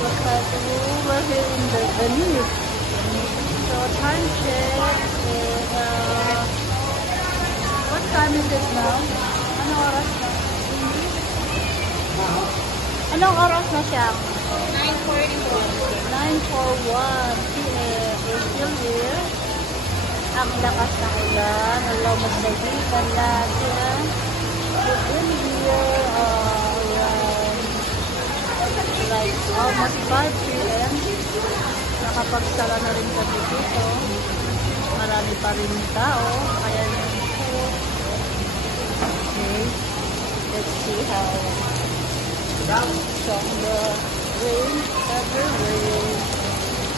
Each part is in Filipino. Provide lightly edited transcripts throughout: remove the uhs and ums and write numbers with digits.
We're here in the Venice. So time check is, what time is it now? Anong oras na? Anong oras na siya? 9:41 p.m. We're still here. Ang lakas ng ulan. Alam mo sa hikan natin. We've been here like almost 5 p.m. Nakapagsara na rin kami dito. Marami pa rin tao. Kaya yung food. Okay. Let's see how strong the rain. Heavy rain.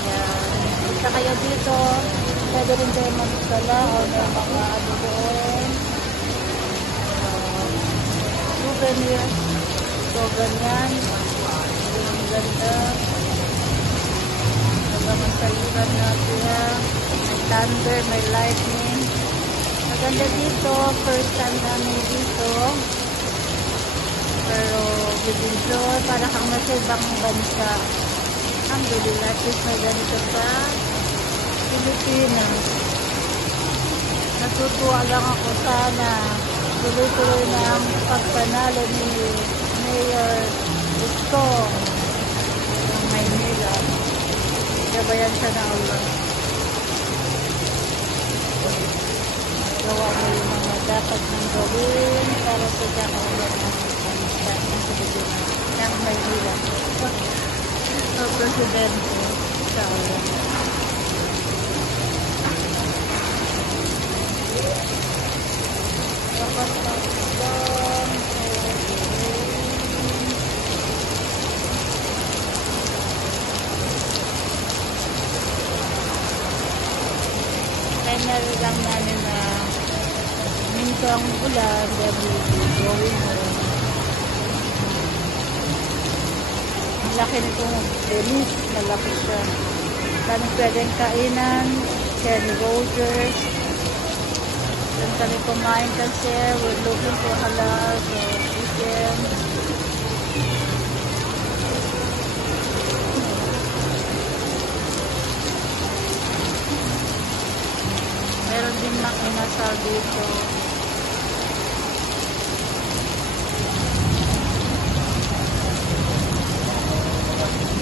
Yan. Punta kayo dito. Pwede rin kayo magdala o may mga ano doon. Souvenirs. So, ganyan. Ang ganda. Hanggang sa ilan natin. May thunder, may lightning. Maganda dito. First time namin dito. Pero, we've enjoyed. Para kang nasa ibang bansa. Alhamdulillah. At least may ganito sa Pilipinas. Natutuwa lang ako sana tuloy-tuloy na ang pagpanalo ni Mayor Gusto ng Maynila. Gabayan siya na Allah. Gawa mo yung mga dapat nang gawin para sa kakaulan ng Pilipinas ng Maynila. So, Presidente sa Allah. Kaya lang namin na minto ang ulan, then we'll be going home. Ang laki nitong Venice, malaki siya. Dami pwedeng kainan, Kenny Rogers. Doon kami kumain kasi we're looking for halal, so chicken. Meron din makinasal dito.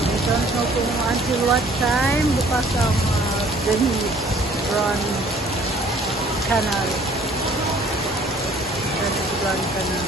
I don't know kung until what time bukas ang Venice Grand Canal. Venice Grand Canal.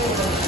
Bye.